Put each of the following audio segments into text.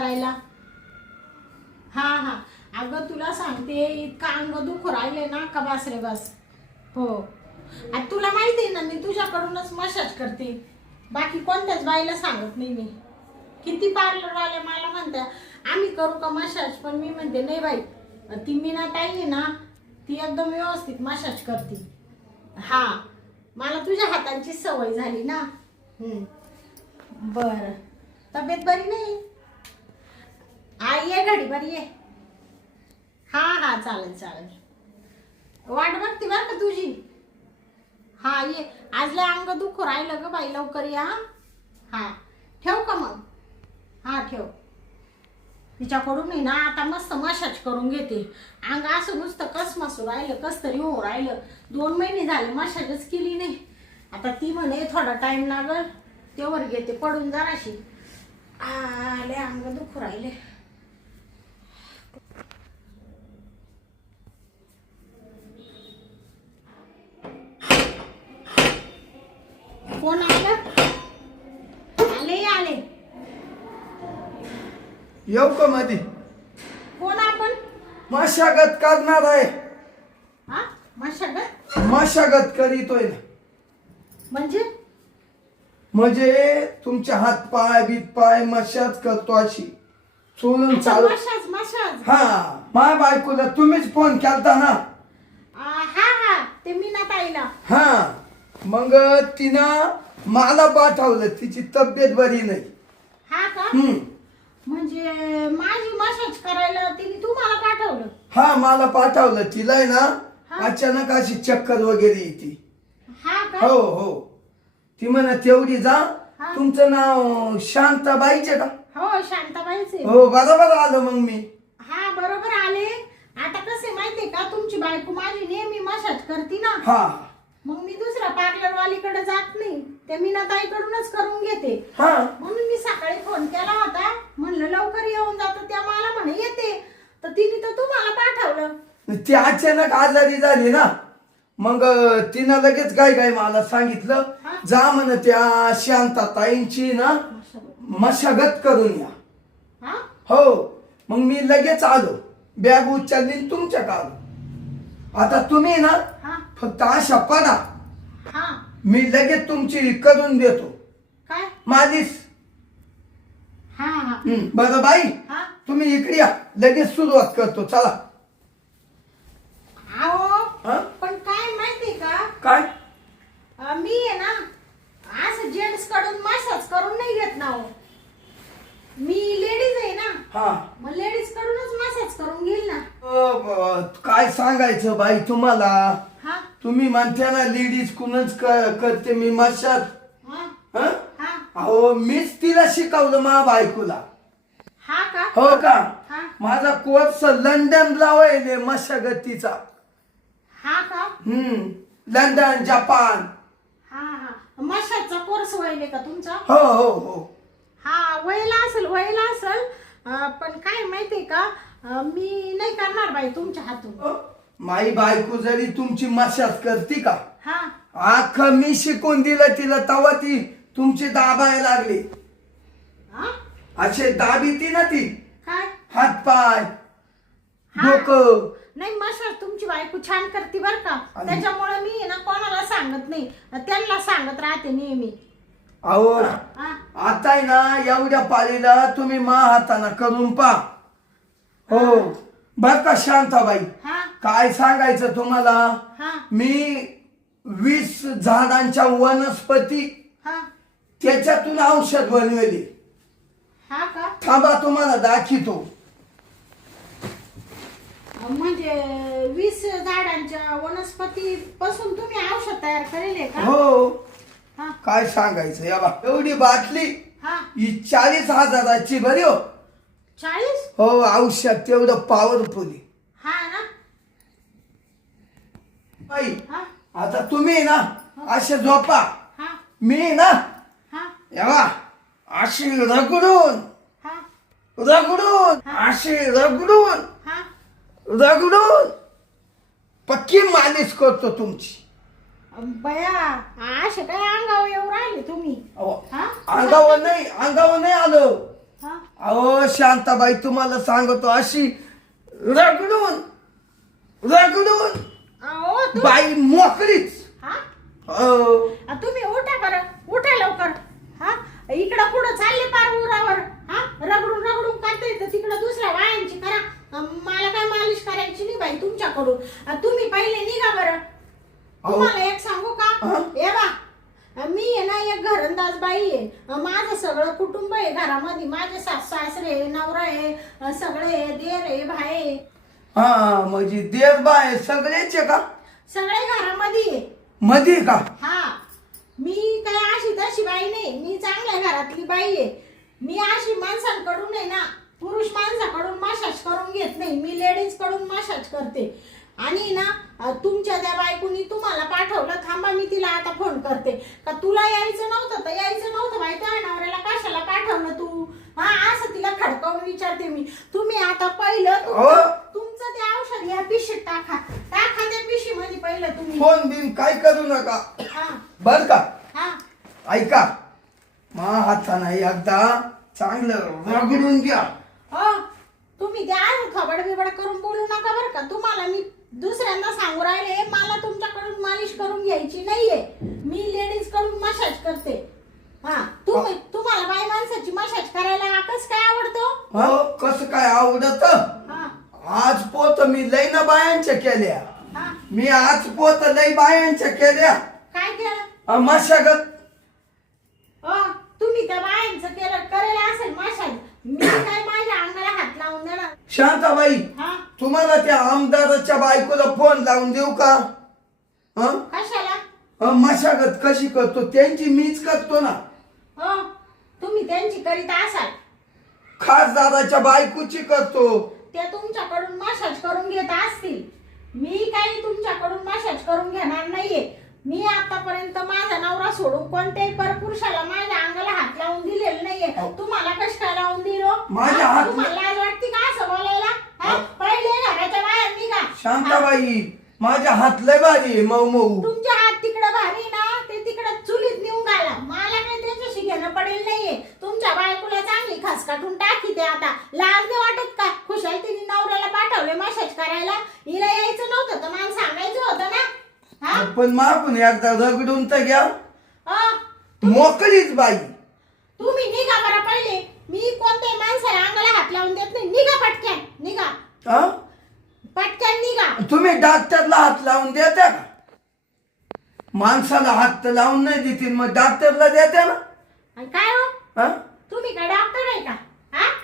करायला? हा हा, अगं तुला सांगते, इतका अंग दुख राहिले ना का बस रे बस. हो, आणि तुला माहिती आहे ना, मी तुझ्याकडूनच मसाज करते, बाकी कोणत्याच बाईला सांगत नाही मी. किती पार्लरवाले मला म्हणतात आम्ही करू का मसाज, पण मी म्हणते नाही बाई, ती मीना ताई आहे ना, ती एकदम व्यवस्थित मसाज करते. हा, मला तुझ्या हातांची सवय झाली ना. बरं, तब्येत बरी नाही? ये घडी बरी ये. हा हा, चालेल चालेल, वाट बघते बरं का तुझी. हा ये, आज लय अंग दुखू राहिलं ग बाई, लवकर या. हा, ठेव का मग? हा ठेव. तिच्याकडून नाही ना आता मस्त मसाज करून घेते. अंग असं नुसतं कसमसू राहिलं, कस तरी होऊ राहिलं. 2 महिने झाले मसाजच केली नाही. आता ती म्हणे थोडा टाइम लागल, तेवर घेते पडून जराशी. लय अंग दुखू राहिले. कोण आलं? आले. येऊ का मध्ये? कोण आपण? मशागत करणार आहे. हा, मशागत मशागत करीतोय ना. म्हणजे तुमचे हात पाय बीत पाय मशाज करतो अशी चोलून चालू. मसाज. हा, माय बायकोला तुम्हीच फोन केलता ना. हा, ते मीना ताईला. हा, मग तिनं मला पाठवलं, तिची तब्येत बरी नाही. हा का? म्हणजे माझी मसाज करायला तिने तुम्हाला पाठवलं? हा, मला पाठवलं. तिला आहे ना अचानक अशी चक्कर वगैरे येते. हा का? हो, ती म्हणा तेवढी जा. तुमचं नाव शांताबाईचे का? हो, शांताबाईचे. हो, बरोबर आलं मग मी. हा, बरोबर आले. आता कसे माहितीये का, तुमची बायको माझी नेहमी मसाज करते ना. हा, मग मी दुसऱ्या पार्लर वालीकडे जात नाही, त्या मीनाताईकडूनच करून घेते. हा, म्हणून मी सकाळी फोन केला होता, म्हणलं लवकर येऊन जातो. त्या मला म्हणे येते, तर तिने तर तुम्हाला पाठवलं. ती अचानक आजारी झाली ना, मग तिनं लगेच काय मला सांगितलं, जा म्हण त्या शांताताईंची ना मशागत करून या. हा, हो, मग मी लगेच आलो, बॅग उचलली तुमच्या आलो. आता तुम्ही ना फक्त अशा पडा, मी लगेच तुमची करून देतो. काय मालिश. हा, बरं बाई, तुम्ही इकडे या, लगेच सुरुवात करतो. चला. पण काय माहितीये का, काय? मी आहे ना असं जेंट्स कडून मसाज करून नाही घेत ना. मी लेडीज आहे ना. हा, मग लेडीज कडूनच मसाज करून घेईल ना. काय सांगायचं बाई तुम्हाला. हा, तुम्ही म्हणते ना लेडीज कुणच करते मी मशाज. अहो, मीच तिला शिकवलं मा बायकोला. हा का? हो का? माझा कोर्स लंडनला व्हायले मशागतीचा. हा का? London, Japan. हा, मसाजचा कोर्स व्हायले का तुमचा? हो. हा, व्हायला असेल. पण काय माहितीये का, मी नाही करणार बाई तुमच्या हातून. माई बायको जरी तुमची मशाज करते का, हा, मी शिकून दिलं तिला, तवा ती तुमची दाबायला लागली. असे दाबीती ना ती, काय हात पाय डोकं. नाही, मसाज तुमची बायको छान करते बर का, त्याच्यामुळे मी ना कोणाला सांगत नाही, त्यांना सांगत राहते नेहमी. अहो, आता आहे ना एवढ्या पाळीला तुम्ही मा हाताना करून पा. हो, बर का शांताबाई, काय सांगायचं तुम्हाला, मी 20 झाडांच्या वनस्पती त्याच्यातून औषध बनवली. हा का? थांबा, तुम्हाला दाखवतो. म्हणजे 20 झाडांच्या वनस्पती पासून तुम्ही औषध तयार करेल का? हो, काय सांगायचं. या बा, एवढी बाटली ही 40,000ची बरी. हो, 40? हो, औषध तेवढं पॉवरफुल. हा ना बाई, आता तुम्ही ना असे झोपा, मी ना यावा अशी रगडून अशी रगडून पक्की मालिश करतो तुमची. बया, असे काय अंगावर येऊ राहिले तुम्ही? अंगावर नाही आलं. हा अहो शांताबाई तुम्हाला सांगतो अशी रगडून रगडून अहो बाई मोकळीच. हा हो. तुम्ही उठा बरं, उठा लवकर. हा इकडं पुढं चालले पार उरावर. हा रगडून रगडून करता येतं तिकडं दुसऱ्या बायांची करा. मला काय मालिश करायची नाही बाई तुमच्याकडून. तुम्ही पहिले निघा बरं. तुम्हाला एक सांगू का, ए बा मी आहे ना एक घरंदाज बाई आहे. माझं सगळं कुटुंब आहे घरामध्ये. माझे सासरे नवरा आहे, सगळे देर आहे, भाई आहे. हा म्हणजे देव बाय सगळेच का? सगळे घरामध्ये आहे. मध्ये का? हा मी काय अशी तशी बाई नाही. मी चांगल्या घरातली बाई आहे. मी अशी माणसांकडून आहे ना, पुरुष माणसाकडून मसाज करून घेत नाही. मी लेडीज कडून मसाज करते. आणि ना तुमच्या त्या बायकोनी तुम्हाला पाठवलं. थांबा मी तिला आता फोन करते. का तुला यायचं नव्हतं तर यायचं नव्हतं बाई, त्या नवऱ्याला कशाला पाठवलं तू? हा असं तिला खडकावून विचारते मी. तुम्ही आता पहिलं तुमचं ते औषध या पिशीत टाका. टाका त्या पिशी मध्ये पहिलं तुम्ही. फोन बिन काय करू नका हा बर का? हा ऐका मा हाताना एकदा चांगलं रगडून घ्या. हो तुम्ही त्या खबड बिबड करून बोलू नका बरं का. तुम्हाला मी दुसऱ्यांदा सांगू राहिले, मला तुमच्याकडून मालिश करून घ्यायची नाहीये. मी लेडीज कडून मसाज करते. हा तुम्हाला बाई माणसाची मसाज करायला आकच काय आवडतो? हो कसं काय आवडत? हा आज पोत मी लई ना बायांच्या केल्या. हा मी आज पोत लई बायांच्या केल्या. काय केलं? मशागत. तुम्ही त्या बायांचं केलं करेल असेल मसाज. मी काय माझ्या अंगाला हात लावून देणार? शांताबाई हा तुम्हाला त्या आमदाराच्या बायकोला फोन लावून देऊ का? कशाला? मशागत कशी करतो त्यांची मीच करतो ना. तुम्ही त्यांची करीत असाल. खासदाराच्या बायकोची करतो. त्या तुमच्याकडून मसाज करून घेत असतील. मी काही तुमच्याकडून मसाज करून घेणार नाहीये. मी आतापर्यंत माझा नवरा सोडून कोणत्याही परपुरुषाला माझ्या अंगाला हात लावून दिलेलं नाहीये. तुम्हाला कश काय लावून दिलो? माझ्या हात तुम्हाला लाज वाटते का असं बोलायला? पहिले घराच्या बाहेर निघा. शांताबाई माझ्या हात लय भारी आहे, मऊ मऊ. तुमच्या हात तिकडे भारी ना, ते तिकडे चुलीत नेऊन घाला. मला काही त्याच्याशी घेणं पडेल नाहीये. तुमच्या बायकोला चांगली खास काढून टाकी ते. आता लाज नाही वाटत का? खुशाल तिने नवऱ्याला पाठवले मसाज करायला. हिला यायचं नव्हतं तर मला सांगायचं होतं ना. पण मागून एकदा रगडून तर घ्या. मोकळीच बाई. तुम्ही निघा बरं पहिले. मी कोणत्याही माणसाला अंगाला हात लावून देत नाही. निघा पटक्यान निघा. पटक्यान निघा. तुम्ही डॉक्टरला हात लावून देता का? माणसाला हात तर लावून नाही देतील, मग डॉक्टरला देते ना. काय हो तुम्ही काय डॉक्टर आहे का?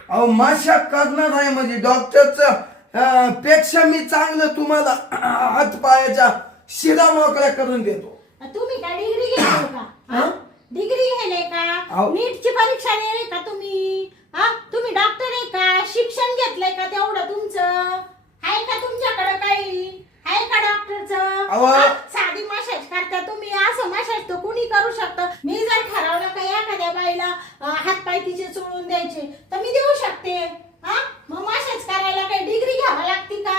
अहो मशाक करणार आहे म्हणजे डॉक्टरचं पेक्षा मी चांगलं तुम्हाला हात पायाच्या शिरा मोकळ्या करून देतो. तुम्ही काय डिग्री घेतली का? डिग्री घेले का? नीटची परीक्षा दिली का तुम्ही? तुम्ही डॉक्टर आहे का? शिक्षण घेतलंय का तेवढं तुमचं? आहे का तुमच्याकडे काही? आहे का डॉक्टरचं? साधी मसाज करता तुम्ही. असं मसाज तर कुणी करू शकतं. मी जर ठरवलं का एखाद्या बाईला हात पाय तिचे चोळून द्यायचे तर मी देऊ शकते. मग मसाज करायला काही डिग्री घ्यावी लागते का?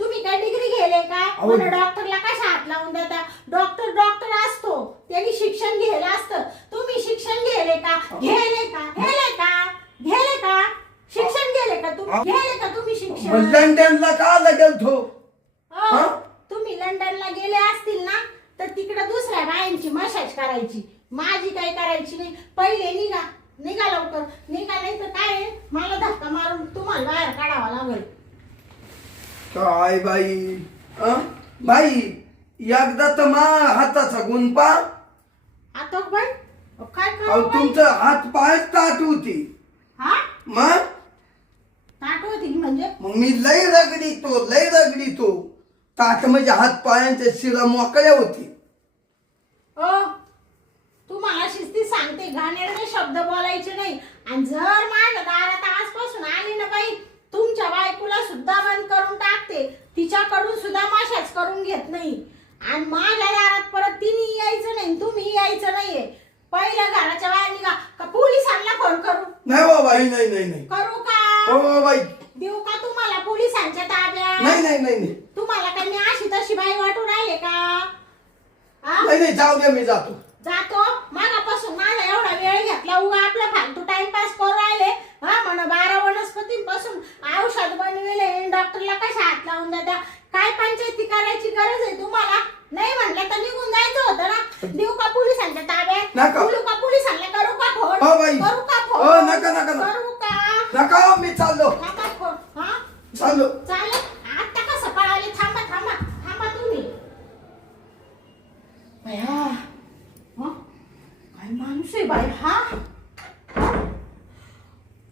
तुम्ही काय डिग्री घेले का? डॉक्टरला कशा हात लावून देता? डॉक्टर असतो, त्यांनी शिक्षण घेतलं असतं. तुम्ही शिक्षण घेले का? घेले का? शिक्षण घेले का तुम्ही शिक्षण? लंडनला का लागेल तो? तुम्ही लंडनला गेले असतील ना तर तिकडे दुसऱ्या बायांची मसाज करायची. माझी काही करायची नाही. पहिले निघा लवकर निघा, नाही तर काय मला धक्का मारून तुम्हाला बाहेर काढावा लागेल. काय बाई बाई एकदा तर मा हाताचा गुण पा. आता बाई काय तुमचं हात पाय ताट होती. मग ताट होती म्हणजे? मग मी लय रगडी तो ताट म्हणजे हात पायांच्या शिरा मोकळ्या होती. तुम्हाला शिस्ती सांगते, घाणेरडे शब्द बोलायचे नाही. आणि जर माझ्या दारात आजपासून आली ना बाई, तुमच्या बायकोला सुद्धा बंद करून टाकते. तिच्याकडून सुद्धा मसाज करून घेत नाही. आणि माझ्या दारात परत तिने यायचं नाही, तुम्ही यायचं नाहीये. पहिल्या घराच्या बाहेर निघा. का पोलिसांना फोन करू? नाही हो बाई, नाही करू का? हो बाई. देऊ का तुम्हाला पोलिसांच्या ताब्यात? नाही. तुम्हाला काय मी अशी तशी बाई वाटून राहिले का? नाही जाऊ द्या, मी जातो. मागापासून माझा एवढा वेळ घेतला. उगा आपला फालतू टाइमपास करू राहिले. हा म्हणा 12 वनस्पतींपासून औषध बनविले, डॉक्टरला कशा हात लावून देता? काय पंचायती करायची गरज आहे तुम्हाला? नाही म्हणलं तर निघून जायचं होतं ना. देऊ का पोलिसांच्या ताब्यात? नका. बोलू का पोलिसांना? करू का फोन? हो बाई. करू का हो, फोन? नका, नका, नका. करू का? नका हो, मी चाललो. नका फोन. हा चाललो. चालेल. आता कसं पळाले? थांबा थांबा थांबा तुम्ही. बया, हं? काय माणूस आहे बाई हा.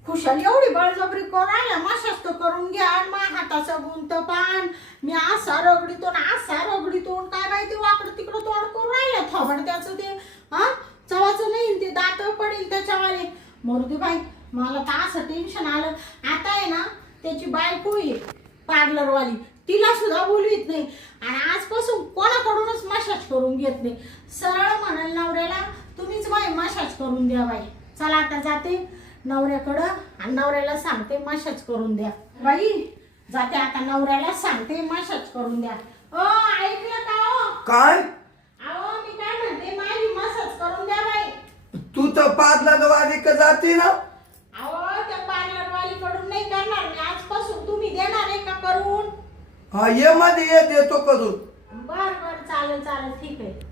खुशाल एवढी बळजबरी करून आल्या, मशाच तर करून घ्या. माझ्या हाताचं गुंत पान, मी असा रगडीतो ना असा रगडीतो, काय माहिती वाकडं तिकडं तोंड करून राहिलं. थोबड त्याचं ते हा चवाचं नाही, ते दात पडेल त्याच्यावाले. मरुदे बाई, मला तर असं टेन्शन आलं. आता आहे ना त्याची बायको आहे पार्लरवाली, तिला सुद्धा बोलवीत नाही आणि आजपासून कोणाकडूनच मसाज करून घेत नाही. सरळ म्हणाल नवऱ्याला, तुम्हीच बाई मसाज करून द्या बाई. चला आता जाते नवऱ्याकडं आणि नवऱ्याला सांगते मसाज करून द्या. बाई जाते आता, नवऱ्याला सांगते मसाज करून द्या. ओ ऐकलं का हो? काय अहो मी काय म्हणते, माझी मसाज करून द्या बाई. तू तर पार्लरवाली का जाते ना? अहो त्या पार्लरवालीकडून नाही करणार मी आजपासून. तुम्ही देणार आहे का करून? हा, ये मध्ये ये, देतो करून. बर बर चालेल चालेल ठीक आहे.